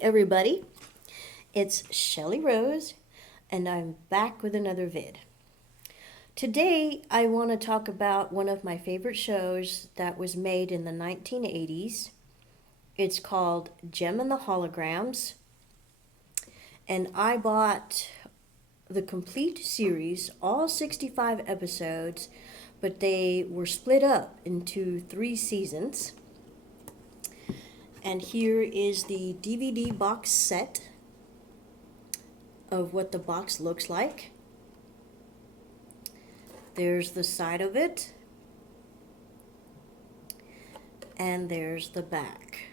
everybody, it's Shelly Rose, and I'm back with another vid. Today, I want to talk about one of my favorite shows that was made in the 1980s. It's called Gem and the Holograms, and I bought the complete series, all 65 episodes, but they were split up into 3 seasons. And here is the DVD box set of what the box looks like. There's the side of it, and there's the back.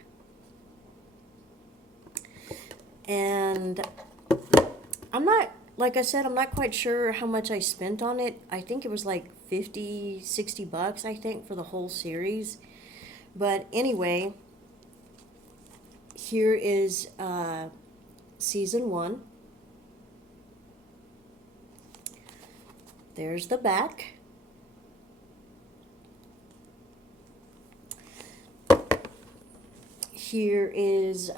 And like I said, I'm not quite sure how much I spent on it. I think it was like 50, 60 bucks, I think, for the whole series. But anyway, here is season 1. There's the back. Here is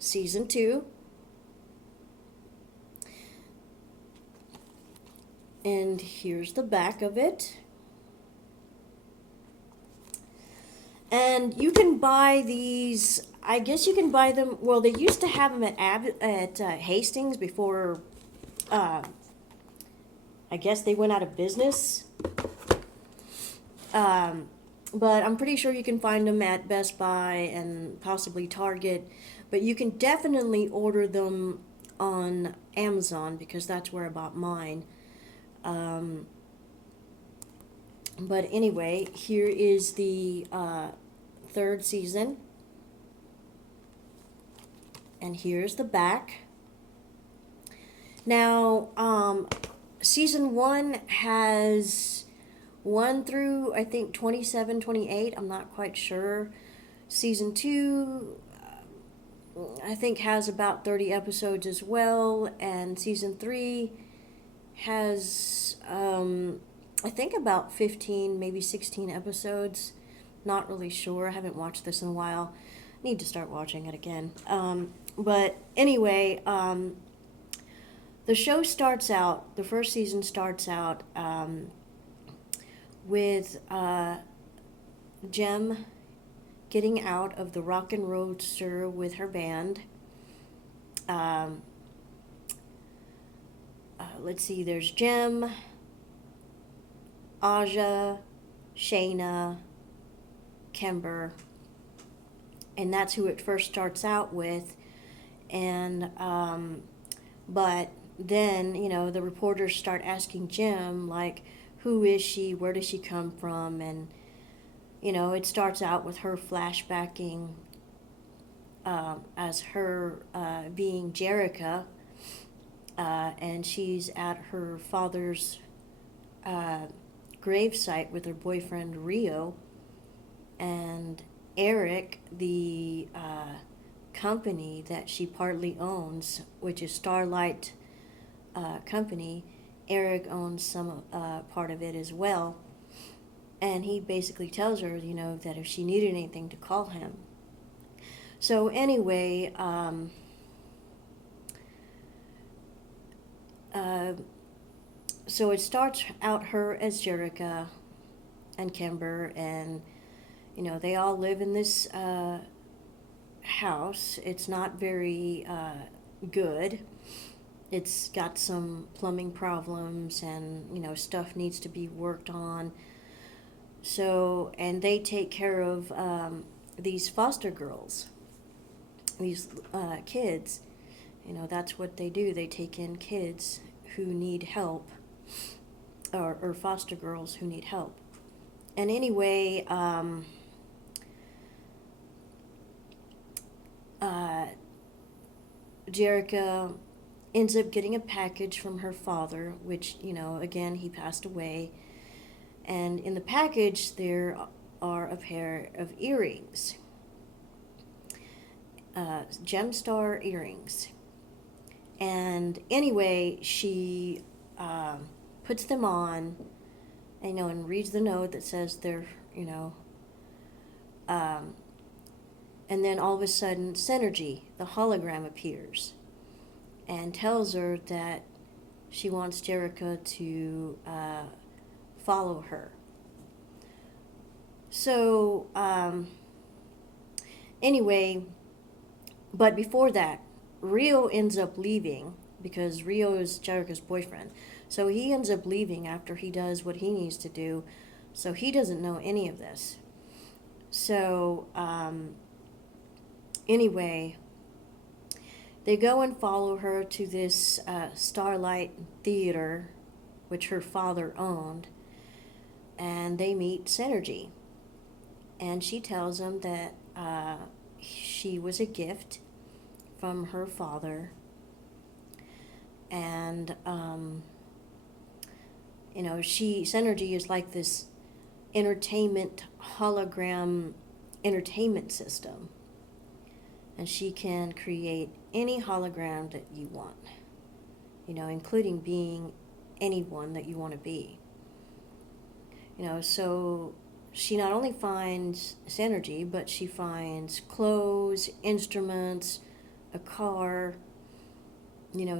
season 2. And here's the back of it. And you can buy these, I guess you can buy them, well, they used to have them at Hastings before, I guess they went out of business. But I'm pretty sure you can find them at Best Buy and possibly Target. But you can definitely order them on Amazon because that's where I bought mine. But anyway, here is the 3rd season. And here's the back. Now, season 1 has 1 through, I think, 27, 28. I'm not quite sure. Season 2, I think, has about 30 episodes as well. And season 3 has, I think, about 15, maybe 16 episodes. Not really sure. I haven't watched this in a while. Need to start watching it again. But anyway, the show starts out, the first season starts out with Gem getting out of the rock and roadster with her band. Let's see, there's Gem, Aja, Shayna, Kimber, and that's who it first starts out with. And but then, the reporters start asking Gem, like, who is she, where does she come from? And it starts out with her flashbacking as her being Jerica, and she's at her father's gravesite with her boyfriend Rio, and Eric, the company that she partly owns, which is Starlight Company. Eric owns some part of it as well, and he basically tells her, that if she needed anything to call him. So anyway, so it starts out her as Jerica and Kimber, and they all live in this house. It's not very good. It's got some plumbing problems, and stuff needs to be worked on. So, and they take care of these foster girls, these kids. That's what they do. They take in kids who need help, or foster girls who need help. And anyway, Jerica ends up getting a package from her father, which, again, he passed away. And in the package, there are a pair of earrings, Gemstar earrings. And anyway, she puts them on, and reads the note that says they're, And then all of a sudden, Synergy, the hologram, appears and tells her that she wants Jerica to follow her. So, anyway, but before that, Rio ends up leaving because Rio is Jerica's boyfriend. So he ends up leaving after he does what he needs to do. So he doesn't know any of this. So, anyway, they go and follow her to this Starlight Theater, which her father owned, and they meet Synergy. And she tells him that she was a gift from her father, and Synergy is like this entertainment hologram entertainment system, and she can create any hologram that you want, including being anyone that you want to be. So she not only finds Synergy, but she finds clothes, instruments, a car,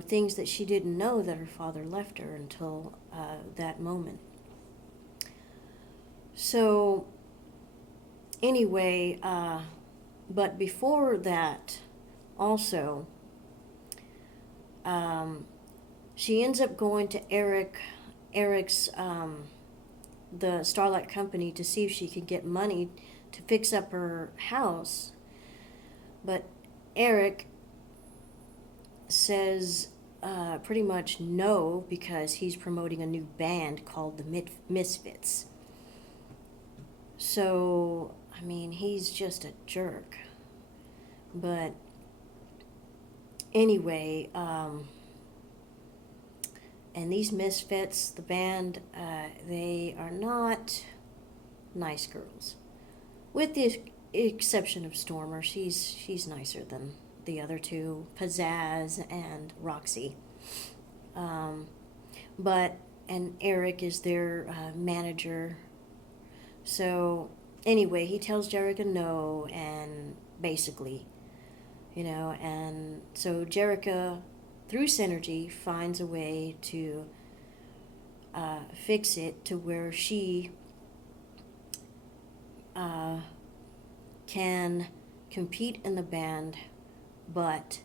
things that she didn't know that her father left her until that moment. So, anyway, but before that, also, she ends up going to Eric's, the Starlight Company, to see if she could get money to fix up her house. But Eric says pretty much no, because he's promoting a new band called the Misfits. So, he's just a jerk. But anyway, and these Misfits, the band, they are not nice girls. With the exception of Stormer, she's nicer than the other two, Pizzazz and Roxy. And Eric is their manager. So anyway, he tells Jerica no, and basically, and so Jerica, through Synergy, finds a way to fix it to where she can compete in the band, but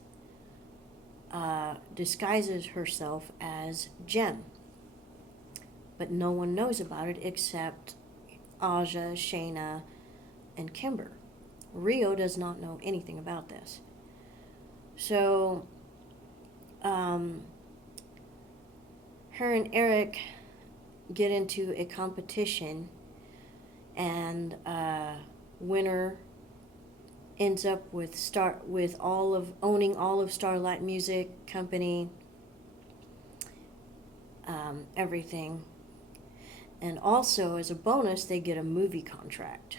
disguises herself as Jem. But no one knows about it except Aja, Shayna, and Kimber. Rio does not know anything about this. So, her and Eric get into a competition, and winner ends up with owning all of Starlight Music Company, everything. And also, as a bonus, they get a movie contract.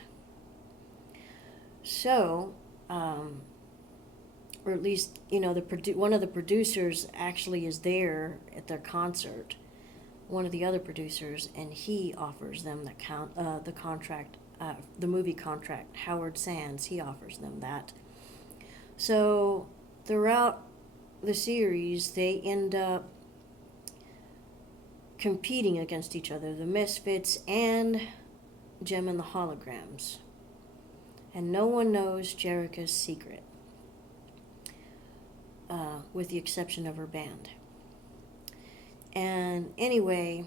So, or at least, one of the producers actually is there at their concert, one of the other producers, and he offers them the contract, the movie contract. Howard Sands, he offers them that. So, throughout the series, they end up competing against each other, the Misfits and Jem and the Holograms. And no one knows Jerica's secret, with the exception of her band. And anyway,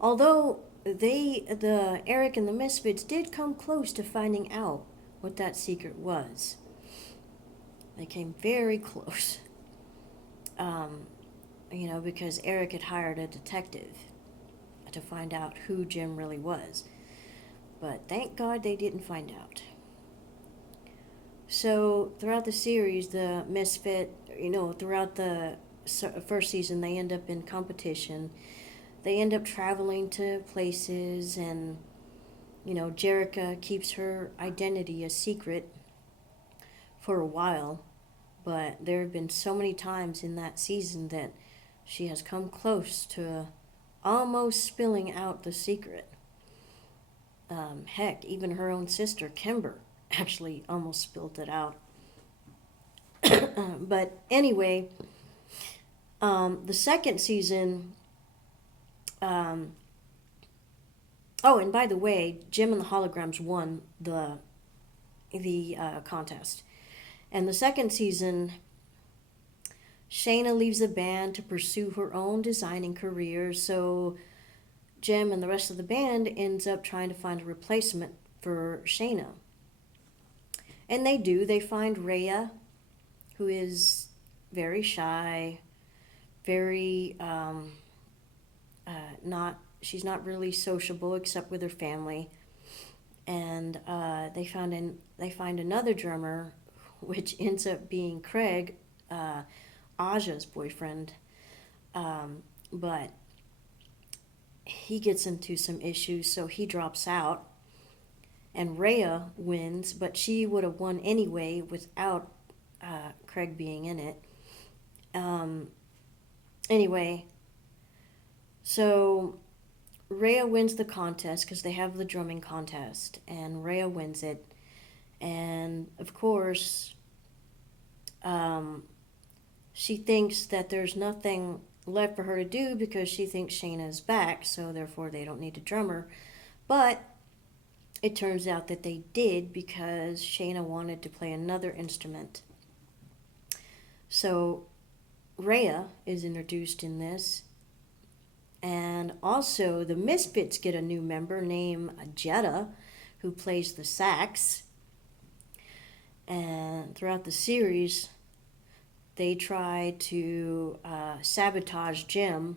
although the Eric and the Misfits did come close to finding out what that secret was, they came very close. Because Eric had hired a detective to find out who Jem really was. But thank God they didn't find out. So throughout the series, the Misfit, throughout the first season, they end up in competition. They end up traveling to places, and, Jerica keeps her identity a secret for a while. But there have been so many times in that season that she has come close to almost spilling out the secret. Heck, even her own sister, Kimber, Actually, almost spilled it out. But anyway, the second season. Um, oh, and by the way, Jim and the Holograms won the contest. And the second season, Shayna leaves the band to pursue her own designing career. So Jim and the rest of the band ends up trying to find a replacement for Shayna. And they do. They find Rhea, who is very shy, very not. She's not really sociable except with her family. And they find another drummer, which ends up being Craig, Aja's boyfriend. But he gets into some issues, so he drops out. And Rhea wins, but she would have won anyway without Craig being in it. Um, anyway, so Rhea wins the contest because they have the drumming contest, and Rhea wins it. And of course, um, she thinks that there's nothing left for her to do because she thinks Shayna is back, so therefore they don't need a drummer. But it turns out that they did because Shayna wanted to play another instrument. So Rhea is introduced in this. And also the Misfits get a new member named Jetta, who plays the sax. And throughout the series, they try to sabotage Jim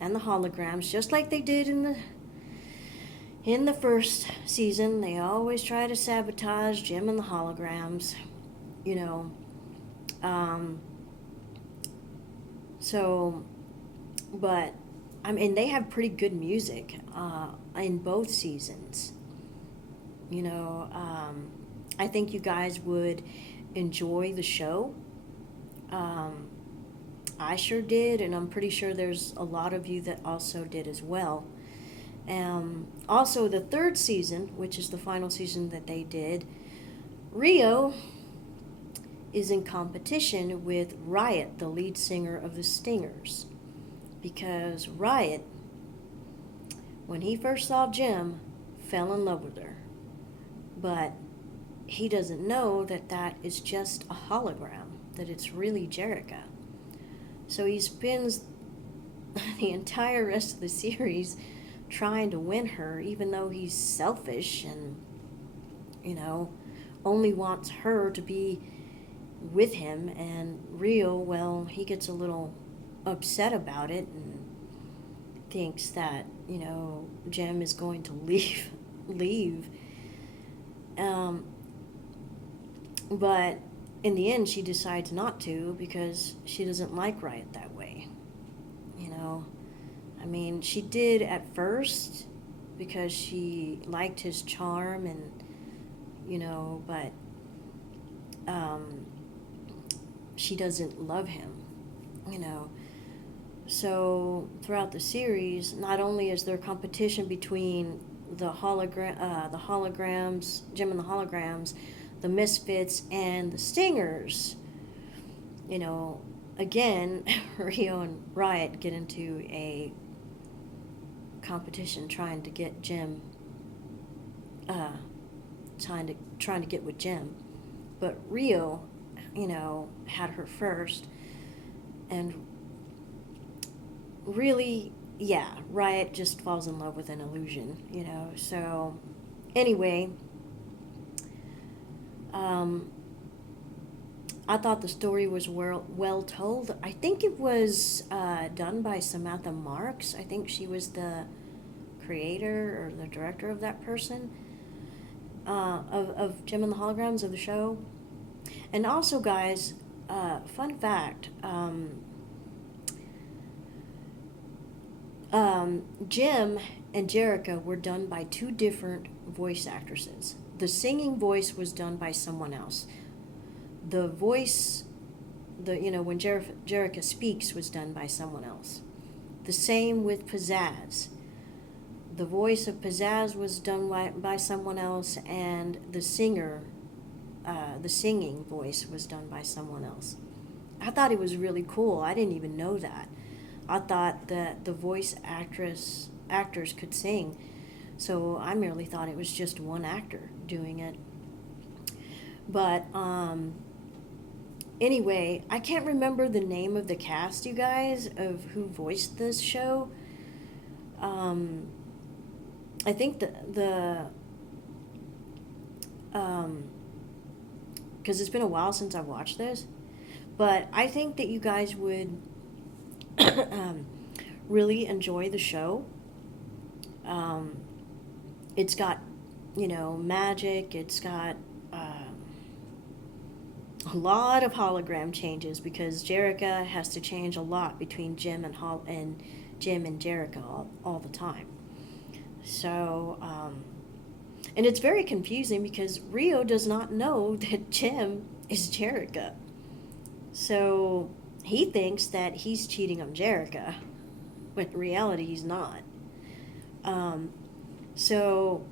and the Holograms, just like they did in the first season. They always try to sabotage Jim and the Holograms, you know. So, but I mean, they have pretty good music in both seasons. You know, I think you guys would enjoy the show. I sure did, and I'm pretty sure there's a lot of you that also did as well. Also, the third season, which is the final season that they did, Rio is in competition with Riot, the lead singer of the Stingers. Because Riot, when he first saw Jim, fell in love with her. But he doesn't know that that is just a hologram, that it's really Jerica. So he spends the entire rest of the series trying to win her, even though he's selfish and, you know, only wants her to be with him. And Rio, well, he gets a little upset about it and thinks that, you know, Jim is going to leave. But in the end, she decides not to because she doesn't like Riot that way. You know, I mean, she did at first because she liked his charm and, you know, but she doesn't love him, you know. So throughout the series, not only is there competition between the holograms, Jim and the Holograms, the Misfits, and the Stingers, you know, again, Rio and Riot get into a competition trying to get Jim, trying to get with Jim, but Rio, you know, had her first, and really, yeah, Riot just falls in love with an illusion, you know. So anyway, I thought the story was well told. I think it was done by Samantha Marks. I think she was the creator or the director of that person, of Jim and the Holograms, of the show. And also, guys, fun fact, Jim and Jerica were done by two different voice actresses. The singing voice was done by someone else. The voice, when Jerica speaks, was done by someone else. The same with Pizzazz. The voice of Pizzazz was done by someone else, and the singer the singing voice was done by someone else. I thought it was really cool. I didn't even know that. I thought that the voice actors could sing, so I merely thought it was just one actor doing it. But anyway, I can't remember the name of the cast, you guys, of who voiced this show. Um, I think um, because it's been a while since I watched this, but I think that you guys would um, really enjoy the show. Um, it's got, magic. It's got a lot of hologram changes because Jerica has to change a lot between Jim and Jerica all the time. So, and it's very confusing because Rio does not know that Jim is Jerica. So he thinks that he's cheating on Jerica, when in reality he's not. Um, so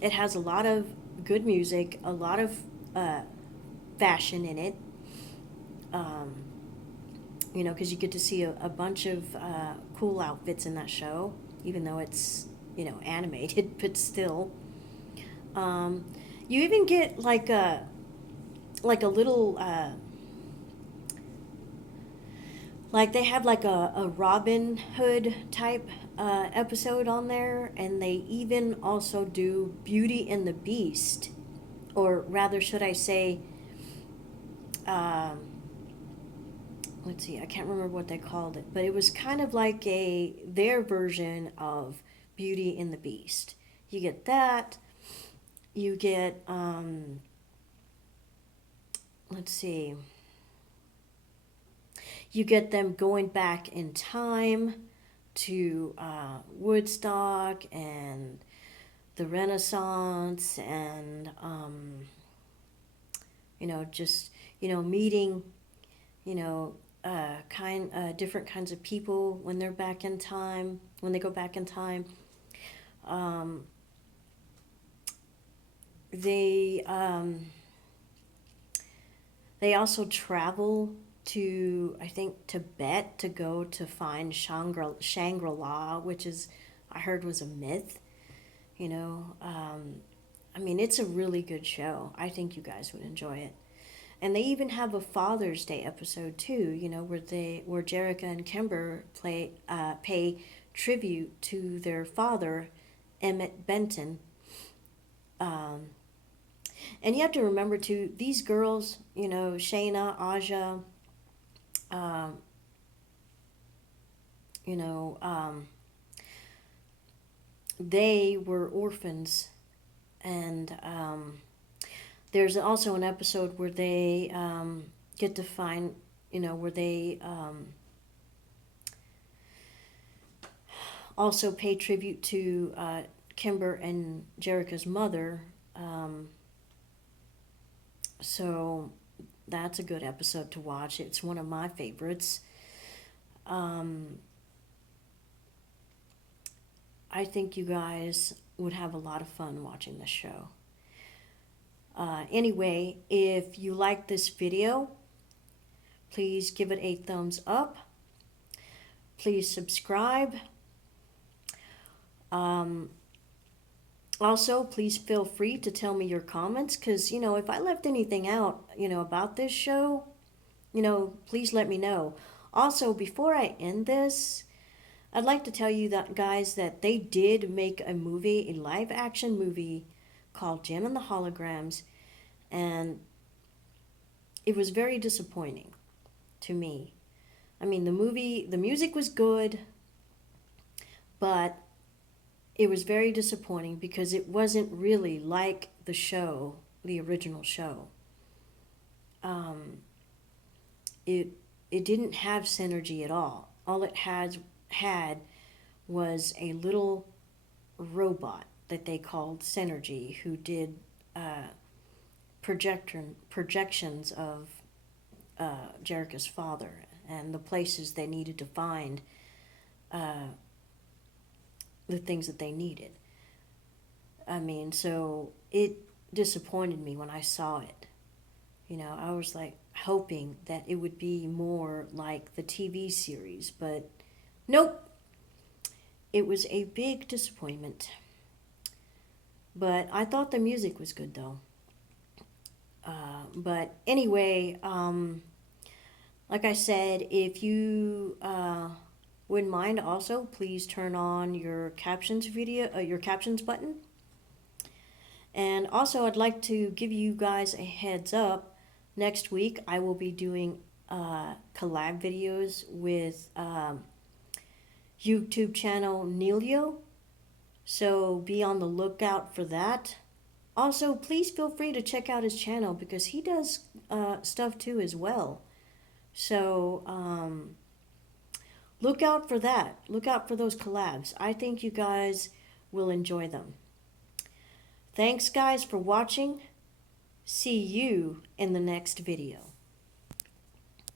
it has a lot of good music, a lot of uh, fashion in it. Um, because you get to see a bunch of cool outfits in that show, even though it's animated, but still. Um, you even get like a little like they have like a Robin Hood type episode on there, and they even also do Beauty and the Beast, or rather, should I say, um, let's see, I can't remember what they called it, but it was kind of like their version of Beauty and the Beast. You get that. You get let's see. You get them going back in time to Woodstock and the Renaissance, and just meeting you know different kinds of people when they're back in time, when they go back in time. um, they they also travel to, I think, Tibet to go to find Shangri-La, which is, I heard, was a myth. You know, I mean, it's a really good show. I think you guys would enjoy it. And they even have a Father's Day episode too. Where Jerica and Kimber pay tribute to their father, Emmett Benton. Um, and you have to remember too, these girls, Shayna, Aja, um, you know, um, they were orphans, and there's also an episode where they get to find, where they also pay tribute to Kimber and Jerica's mother. Um, so that's a good episode to watch. It's one of my favorites. Um, I think you guys would have a lot of fun watching this show. Anyway, if you like this video, please give it a thumbs up. Please subscribe. Um, Also, please feel free to tell me your comments, because, if I left anything out, about this show, please let me know. Also, before I end this, I'd like to tell you that, guys, that they did make a movie, a live action movie called Jim and the Holograms, and it was very disappointing to me. I mean, the music was good, but it was very disappointing because it wasn't really like the show, the original show. Um, it it didn't have synergy at all. All it had was a little robot that they called Synergy, who did uh, projections of Jerica's father and the places they needed to find uh, the things that they needed. I mean, so disappointed me when I saw it. You know, I was like hoping that it would be more like the TV series, but nope, it was a big disappointment. But I thought the music was good though. But anyway, like I said, if you wouldn't mind, also please turn on your captions your captions button. And also, I'd like to give you guys a heads up. Next week, I will be doing collab videos with YouTube channel Neilio. So be on the lookout for that. Also, please feel free to check out his channel because he does stuff too as well. So look out for that. Look out for those collabs. I think you guys will enjoy them. Thanks, guys, for watching. See you in the next video.